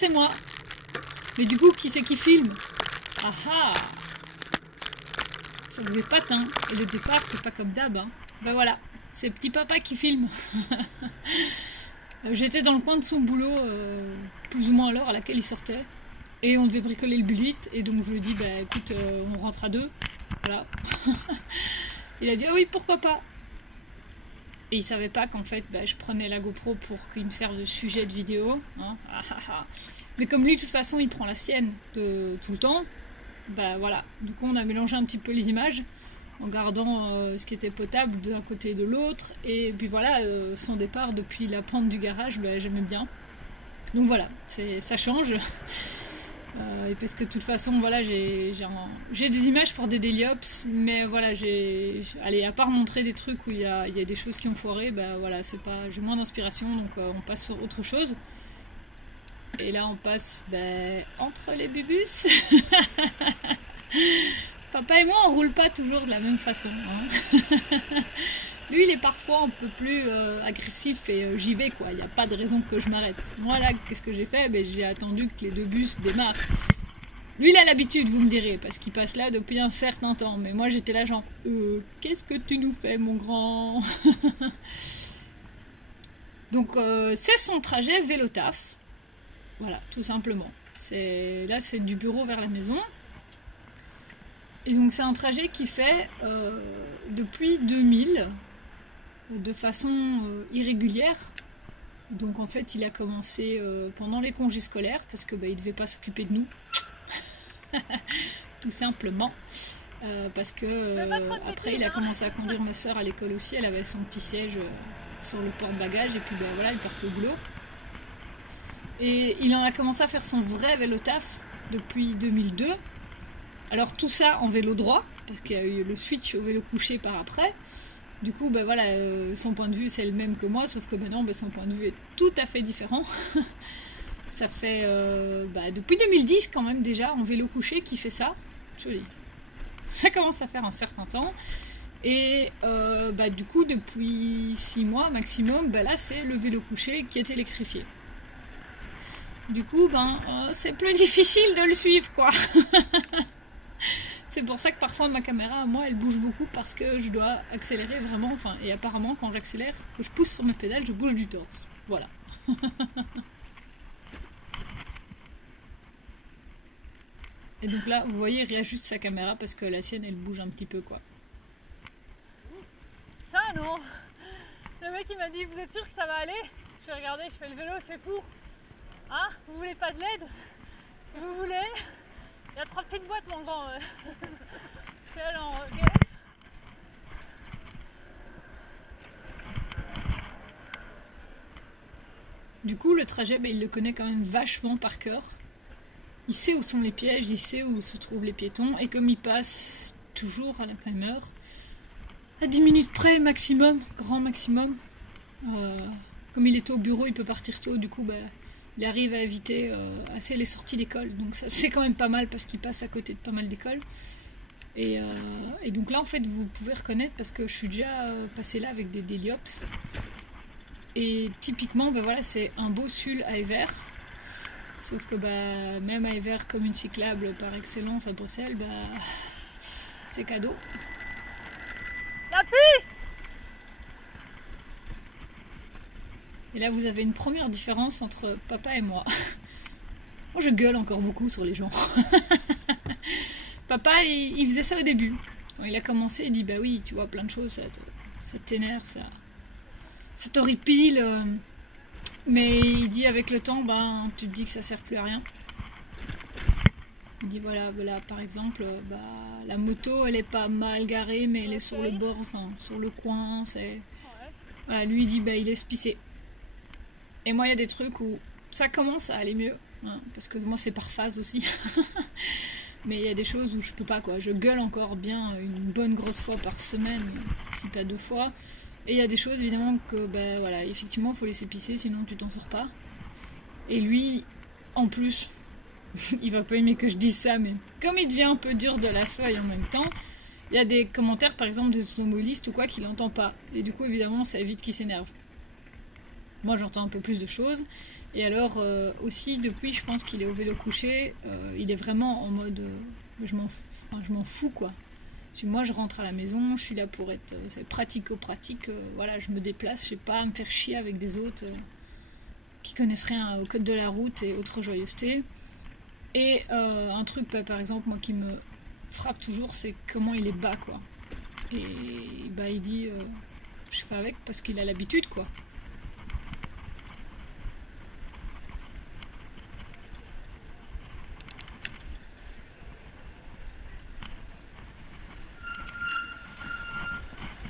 c'est moi. Mais du coup, qui c'est qui filme? Ah ah! Ça vous épate, hein? Et le départ, c'est pas comme d'hab, hein? Ben voilà, c'est petit papa qui filme. J'étais dans le coin de son boulot, plus ou moins à l'heure à laquelle il sortait. Et on devait bricoler le bullet. Et donc je lui ai dit, bah écoute, on rentre à deux. Voilà. Il a dit, ah oui, pourquoi pas? Et il savait pas qu'en fait, bah, je prenais la GoPro pour qu'il me serve de sujet de vidéo. Hein. Ah, ah, ah. Mais comme lui, de toute façon, il prend la sienne tout le temps. Bah voilà. Du coup, on a mélangé un petit peu les images en gardant ce qui était potable d'un côté et de l'autre. Et puis voilà, son départ depuis la pente du garage, bah, j'aimais bien. Donc voilà, ça change. Et parce que de toute façon, voilà, j'ai des images pour des daily ops, mais voilà, allez, à part montrer des trucs où il y a des choses qui ont foiré, bah voilà, j'ai moins d'inspiration, donc on passe sur autre chose. Et là, on passe entre les bubus. Papa et moi, on roule pas toujours de la même façon. Hein. Lui, il est parfois un peu plus agressif et j'y vais, quoi. Il n'y a pas de raison que je m'arrête. Moi, là, qu'est-ce que j'ai fait? J'ai attendu que les deux bus démarrent. Lui, il a l'habitude, vous me direz, parce qu'il passe là depuis un certain temps. Mais moi, j'étais là genre, qu'est-ce que tu nous fais, mon grand? Donc, c'est son trajet vélo-taf. Voilà, tout simplement. Là, c'est du bureau vers la maison. Et donc, c'est un trajet qu'il fait depuis 2000, de façon irrégulière. Donc, en fait, il a commencé pendant les congés scolaires, parce que il devait pas s'occuper de nous. Tout simplement. Parce que après, il a commencé à conduire ma soeur à l'école aussi. Elle avait son petit siège sur le porte-bagages. Et puis, voilà, il partait au boulot. Et il en a commencé à faire son vrai vélo-taf depuis 2002. Alors tout ça en vélo droit, parce qu'il y a eu le switch au vélo couché par après. Du coup, voilà, son point de vue c'est le même que moi, sauf que maintenant son point de vue est tout à fait différent. Ça fait depuis 2010 quand même déjà en vélo couché qui fait ça. Joli. Ça commence à faire un certain temps. Et du coup, depuis 6 mois maximum, là c'est le vélo couché qui est électrifié. Du coup, c'est plus difficile de le suivre, quoi. C'est pour ça que parfois ma caméra, moi, elle bouge beaucoup parce que je dois accélérer vraiment. Et apparemment, quand j'accélère, que je pousse sur mes pédales, je bouge du torse. Voilà. Et donc là, vous voyez, il réajuste sa caméra parce que la sienne, elle bouge un petit peu, quoi. Ça, non. Le mec, il m'a dit, vous êtes sûr que ça va aller? Je vais regarder, je fais le vélo, il fait pour. Hein? Vous voulez pas de l'aide? Si vous voulez. Il y a 3 petites boîtes, mon grand. Je fais alors, ok. Du coup, le trajet, il le connaît quand même vachement par cœur. Il sait où sont les pièges, il sait où se trouvent les piétons. Et comme il passe toujours à la même heure, à 10 minutes près maximum, grand maximum, comme il est au bureau, il peut partir tôt, du coup, il arrive à éviter assez les sorties d'école. Donc ça, c'est quand même pas mal parce qu'il passe à côté de pas mal d'écoles. Et donc là, en fait, vous pouvez reconnaître parce que je suis déjà passée là avec des daily ops. Et typiquement, voilà, c'est un beau sul à Evere. Sauf que même à Evere, comme une cyclable par excellence à Bruxelles, c'est cadeau. La piste! Et là, vous avez une première différence entre papa et moi. Moi, je gueule encore beaucoup sur les gens. Papa, il faisait ça au début. Quand il a commencé, il dit, oui, tu vois, plein de choses, ça t'énerve, ça t'horripile. Mais il dit, avec le temps, tu te dis que ça sert plus à rien. Il dit, voilà, par exemple, la moto, elle est pas mal garée, mais elle est sur le bord, sur le coin, Voilà, lui, il dit, il laisse pisser. Et moi, il y a des trucs où ça commence à aller mieux, hein, parce que moi, c'est par phase aussi. Mais il y a des choses où je peux pas, quoi. Je gueule encore bien une bonne grosse fois par semaine, si pas 2 fois. Et il y a des choses, évidemment, que, voilà, effectivement, il faut laisser pisser, sinon tu t'en sors pas. Et lui, en plus, il va pas aimer que je dise ça, mais comme il devient un peu dur de la feuille en même temps, il y a des commentaires, par exemple, des automobilistes ou quoi, qu'il n'entend pas. Et du coup, évidemment, ça évite qu'il s'énerve. moi j'entends un peu plus de choses. Et alors aussi depuis je pense qu'il est au vélo couché, il est vraiment en mode je m'en fous quoi. Moi je rentre à la maison, je suis là pour être c'est pratico-pratique, voilà, je me déplace, je sais pas à me faire chier avec des autres qui connaissent rien au code de la route et autres joyeusetés. Et un truc par exemple moi qui me frappe toujours, c'est comment il est bas quoi. Et bah il dit je fais avec parce qu'il a l'habitude quoi.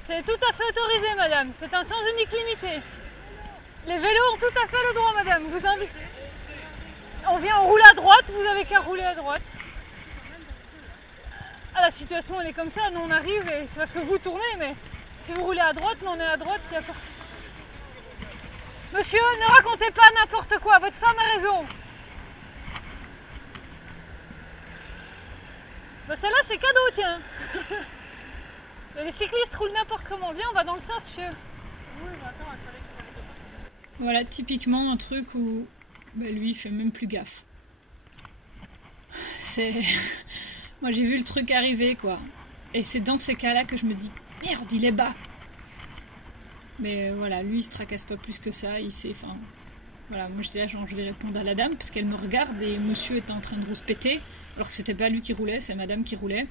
C'est tout à fait autorisé, madame. C'est un sens unique limité. Les vélos ont tout à fait le droit, madame. Vous invite. On vient, on roule à droite, vous avez qu'à rouler à droite. Ah, la situation elle est comme ça, nous on arrive et c'est parce que vous tournez, mais si vous roulez à droite, nous on est à droite, il n'y a pas. Monsieur, ne racontez pas n'importe quoi, votre femme a raison. Bah celle-là c'est cadeau, tiens. Les cyclistes roulent n'importe comment. Viens, on va dans le sens, monsieur. Oui, mais attends, il fallait que... Voilà, typiquement un truc où bah, lui il fait même plus gaffe. C'est... Moi j'ai vu le truc arriver quoi. Et c'est dans ces cas-là que je me dis merde, il est bas. Mais voilà, lui il se tracasse pas plus que ça, il sait, enfin... Voilà, moi j'étais là genre je vais répondre à la dame parce qu'elle me regarde et monsieur était en train de rouspéter alors que c'était pas lui qui roulait, c'est madame qui roulait.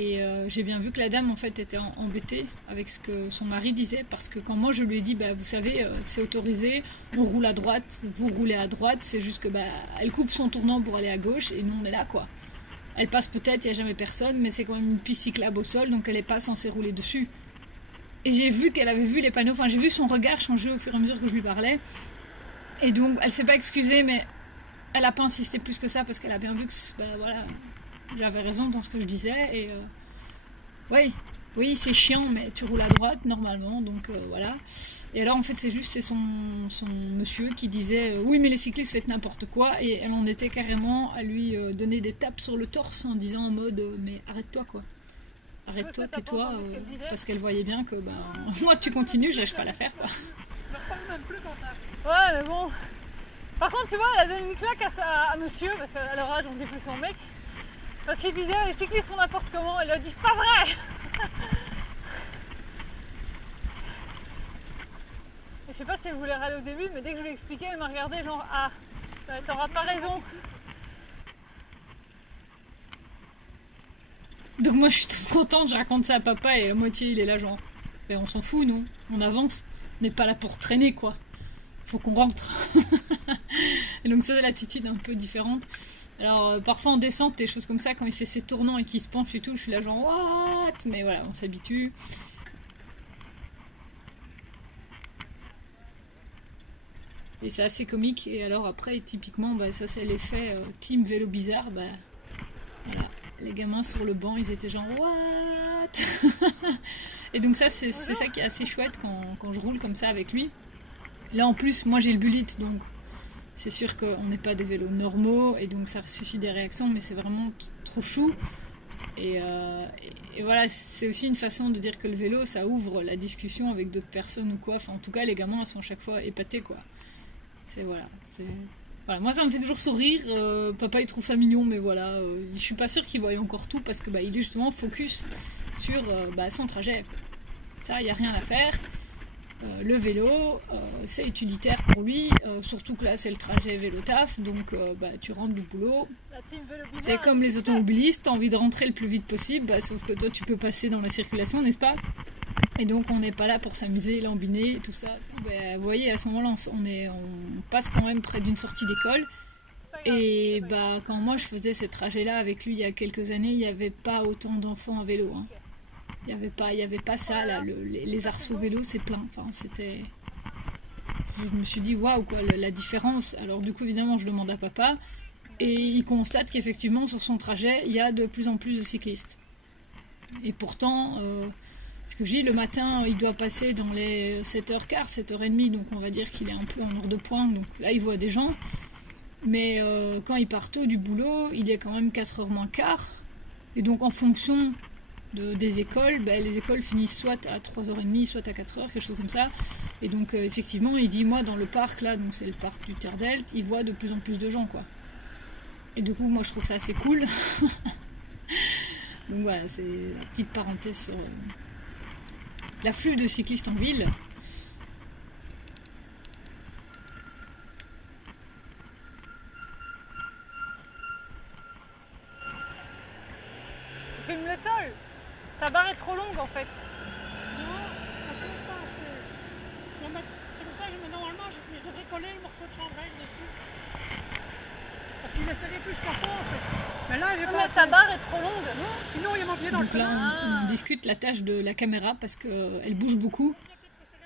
Et j'ai bien vu que la dame en fait était embêtée avec ce que son mari disait parce que quand moi je lui ai dit bah vous savez c'est autorisé, on roule à droite, vous roulez à droite, c'est juste que bah elle coupe son tournant pour aller à gauche et nous on est là quoi. Elle passe peut-être, il n'y a jamais personne, mais c'est quand même une piste cyclable au sol donc elle n'est pas censée rouler dessus. Et j'ai vu qu'elle avait vu les panneaux, enfin j'ai vu son regard changer au fur et à mesure que je lui parlais. Et donc elle s'est pas excusée mais elle a pas insisté plus que ça parce qu'elle a bien vu que bah voilà. J'avais raison dans ce que je disais et oui c'est chiant mais tu roules à droite normalement donc voilà. Et alors en fait c'est son monsieur qui disait oui mais les cyclistes faites n'importe quoi et elle en était carrément à lui donner des tapes sur le torse en disant en mode mais arrête-toi quoi. Arrête-toi, tais-toi parce qu'elle voyait bien que bah, moi tu continues, je lâche pas l'affaire quoi. Ouais mais bon. Par contre tu vois elle a donné une claque à monsieur parce qu'à leur âge on dit plus son mec. Parce qu'il disait les cyclistes font n'importe comment, elle a dit c'est pas vrai. Je sais pas si elle voulait râler au début, mais dès que je lui ai expliqué, elle m'a regardé genre ah, t'auras pas raison. Donc moi je suis toute contente, je raconte ça à papa et à moitié il est là genre mais on s'en fout non, on avance, on n'est pas là pour traîner quoi, faut qu'on rentre. Et donc ça c'est l'attitude un peu différente. Alors parfois en descente, des choses comme ça, quand il fait ses tournants et qu'il se penche et tout, je suis là genre what? Mais voilà, on s'habitue. Et c'est assez comique. Et alors après, typiquement, bah, ça c'est l'effet team vélo bizarre. Bah, voilà, les gamins sur le banc, ils étaient genre what? Et donc ça c'est ça qui est assez chouette quand je roule comme ça avec lui. Là en plus, moi j'ai le bulite donc... C'est sûr qu'on n'est pas des vélos normaux et donc ça suscite des réactions, mais c'est vraiment trop chou. Et voilà, c'est aussi une façon de dire que le vélo, ça ouvre la discussion avec d'autres personnes ou quoi. Enfin, en tout cas, les gamins sont à chaque fois épatés, quoi. Voilà. Moi, ça me fait toujours sourire. Papa, il trouve ça mignon, mais voilà, je suis pas sûre qu'il voie encore tout parce que bah, il est justement focus sur son trajet. Ça, il n'y a rien à faire. Le vélo, c'est utilitaire pour lui, surtout que là c'est le trajet vélo-taf, donc tu rentres du boulot. C'est comme les automobilistes, t'as envie de rentrer le plus vite possible, sauf que toi tu peux passer dans la circulation, n'est-ce pas? Et donc on n'est pas là pour s'amuser, lambiner et tout ça. Vous voyez, à ce moment-là, on passe quand même près d'une sortie d'école. Et quand moi je faisais ces trajets-là avec lui il y a quelques années, il n'y avait pas autant d'enfants à vélo. Hein. Il n'y avait pas ça, là, les arceaux vélo, c'est plein. Enfin, c'était... Je me suis dit, waouh, quoi, la différence. Alors, du coup, évidemment, je demande à papa. Et il constate qu'effectivement, sur son trajet, il y a de plus en plus de cyclistes. Et pourtant, ce que je dis, le matin, il doit passer dans les 7h15, 7h30. Donc, on va dire qu'il est un peu en heure de pointe. Donc, là, il voit des gens. Mais quand il part tôt du boulot, il est quand même 4h moins quart. Et donc, en fonction... des écoles, les écoles finissent soit à 3h30, soit à 4h, quelque chose comme ça. Et donc effectivement, il dit moi dans le parc là, donc c'est le parc du Terre-Delta, il voit de plus en plus de gens quoi. Et du coup moi je trouve ça assez cool. Donc voilà, c'est la petite parenthèse sur l'afflux de cyclistes en ville. Tu filmes le sol. Ta barre est trop longue en fait. Non, ça fait pas assez. C'est pour ça que normalement je devrais coller le morceau de chanvre dessus. Parce qu'il est serré plus qu'en fond en fait. Mais là j'ai Non, pas mais ta barre est trop longue. Non, sinon il y a mon pied dans le Donc là chemin. on discute la tâche de la caméra parce qu'elle bouge beaucoup.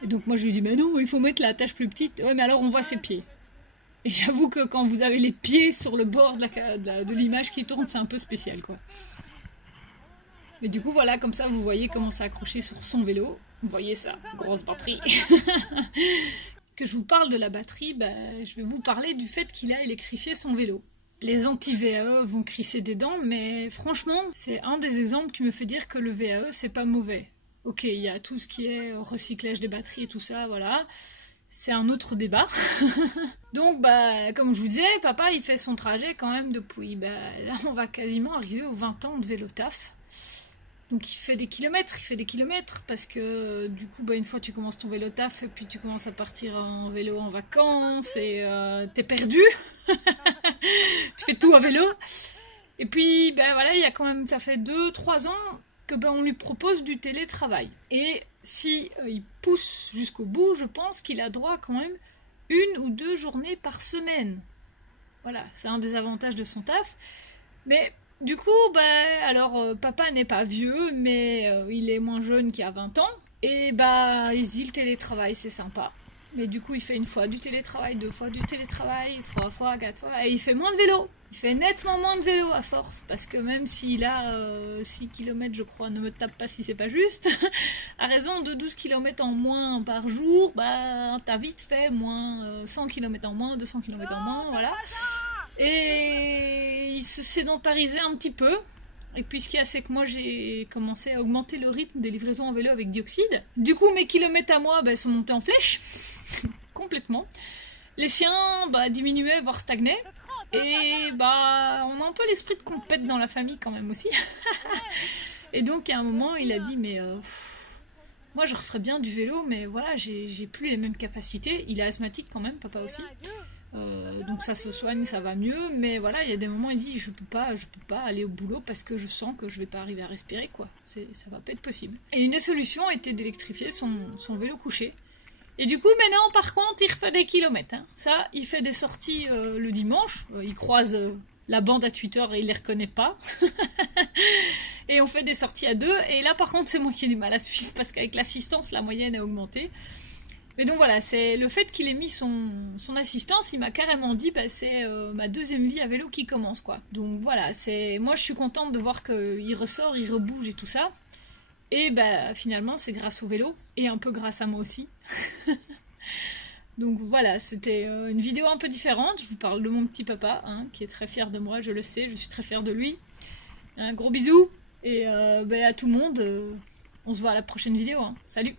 Et donc moi je lui dis mais non, il faut mettre la tâche plus petite. Ouais mais alors on voit ses pieds. Et j'avoue que quand vous avez les pieds sur le bord de l'image qui tourne, c'est un peu spécial quoi. Mais du coup voilà, comme ça vous voyez comment c'est accroché sur son vélo. Vous voyez ça, grosse batterie. Que je vous parle de la batterie, je vais vous parler du fait qu'il a électrifié son vélo. Les anti-VAE vont crisser des dents, mais franchement, c'est un des exemples qui me fait dire que le VAE, c'est pas mauvais. Ok, il y a tout ce qui est recyclage des batteries et tout ça, voilà. C'est un autre débat. Donc, comme je vous disais, papa, il fait son trajet quand même depuis... là, on va quasiment arriver aux 20 ans de vélo taf. Donc il fait des kilomètres, parce que du coup, une fois tu commences ton vélo taf, et puis tu commences à partir en vélo en vacances, et t'es perdu. Tu fais tout à vélo. Et puis, voilà, il y a quand même, ça fait 2-3 ans que on lui propose du télétravail. Et si il pousse jusqu'au bout, je pense qu'il a droit quand même 1 ou 2 journées par semaine. Voilà, c'est un des avantages de son taf. Mais du coup, alors papa n'est pas vieux, mais il est moins jeune qu'il y a 20 ans. Et il se dit le télétravail c'est sympa. Mais du coup, il fait 1 fois du télétravail, 2 fois du télétravail, 3 fois, 4 fois, et il fait moins de vélo. Il fait nettement moins de vélo à force, parce que même s'il a 6 km, je crois, ne me tape pas si c'est pas juste, à raison de 12 km en moins par jour, t'as vite fait moins 100 km en moins, 200 km en moins, voilà. Et il se sédentarisait un petit peu. Et puis ce qu'il y a, c'est que moi j'ai commencé à augmenter le rythme des livraisons en vélo avec Dioxide. Du coup mes kilomètres à moi sont montés en flèche. Complètement. Les siens diminuaient, voire stagnaient. Et on a un peu l'esprit de compète dans la famille quand même aussi. Et donc à un moment il a dit mais moi je referais bien du vélo, mais voilà, j'ai plus les mêmes capacités. Il est asthmatique quand même, papa aussi. Donc ça se soigne, ça va mieux, mais voilà, il y a des moments il dit je peux pas aller au boulot parce que je sens que je vais pas arriver à respirer quoi, ça va pas être possible. Et une des solutions était d'électrifier son vélo couché. Et du coup maintenant par contre il refait des kilomètres, hein. Ça, il fait des sorties le dimanche, il croise la bande à Twitter et il les reconnaît pas. Et on fait des sorties à 2, et là par contre c'est moi qui ai du mal à suivre parce qu'avec l'assistance la moyenne a augmenté. Mais donc voilà, c'est le fait qu'il ait mis son assistance, il m'a carrément dit c'est ma 2e vie à vélo qui commence quoi. Donc voilà, moi je suis contente de voir qu'il ressort, il rebouge et tout ça. Et finalement c'est grâce au vélo, et un peu grâce à moi aussi. Donc voilà, c'était une vidéo un peu différente. Je vous parle de mon petit papa, hein, qui est très fier de moi, je le sais, je suis très fière de lui. Un gros bisou, et à tout le monde, on se voit à la prochaine vidéo, hein. Salut!